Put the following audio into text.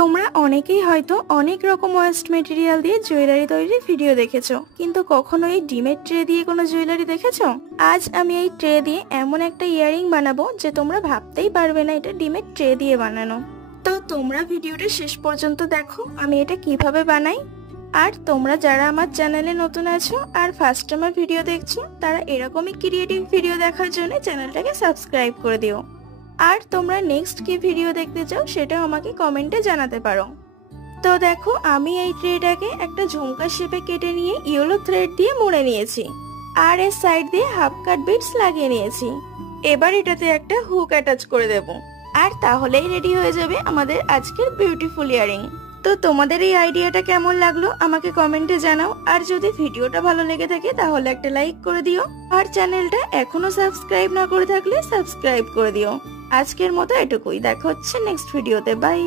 তোমরা অনেকেই হয়তো অনেক রকম ওয়েস্ট মেটেরিয়াল দিয়ে জুয়েলারি তৈরির ভিডিও দেখেছো, কিন্তু কখনো এই ডিমের ট্রে দিয়ে কোনো জুয়েলারি দেখেছো? আজ আমি এই ট্রে দিয়ে এমন একটা ইয়াররিং বানাবো যে তোমরা ভাবতেই পারবে না এটা ডিমের ট্রে দিয়ে বানানো। তো তোমরা ভিডিওটা শেষ পর্যন্ত দেখো আমি এটা কিভাবে বানাই। আর তোমরা যারা আমার চ্যানেলে নতুন আছো আর ফার্স্ট টাইম ভিডিও দেখছো, তারা এরকমই ক্রিয়েটিভ ভিডিও দেখার জন্য চ্যানেলটাকে সাবস্ক্রাইব করে দিও। আর তোমরা নেক্সট কি ভিডিও দেখতে চাও সেটাও আমাকে কমেন্টে জানাতে পারো। তো দেখো আমি এই ট্রেটাকে একটা ঝুমকা শেপে কেটে নিয়ে ইয়েলো থ্রেড দিয়ে মুড়ে নিয়েছি, আর এর সাইড দিয়ে হাফ কাট বিটস লাগিয়ে নিয়েছি। এবার এটাতে একটা হুক অ্যাটাচ করে দেব, আর তাহলেই রেডি হয়ে যাবে আমাদের আজকের বিউটিফুল ইয়ারিং। তো তোমাদের এই আইডিয়াটা কেমন লাগলো আমাকে কমেন্টে জানাও, আর যদি ভিডিওটা ভালো লেগে থাকে তাহলে একটা লাইক করে দিও, আর চ্যানেলটা এখনো সাবস্ক্রাইব না করে থাকলে সাবস্ক্রাইব করে দিও। আজকের মতো এটুকুই, দেখা হচ্ছে নেক্সট ভিডিওতে, বাই।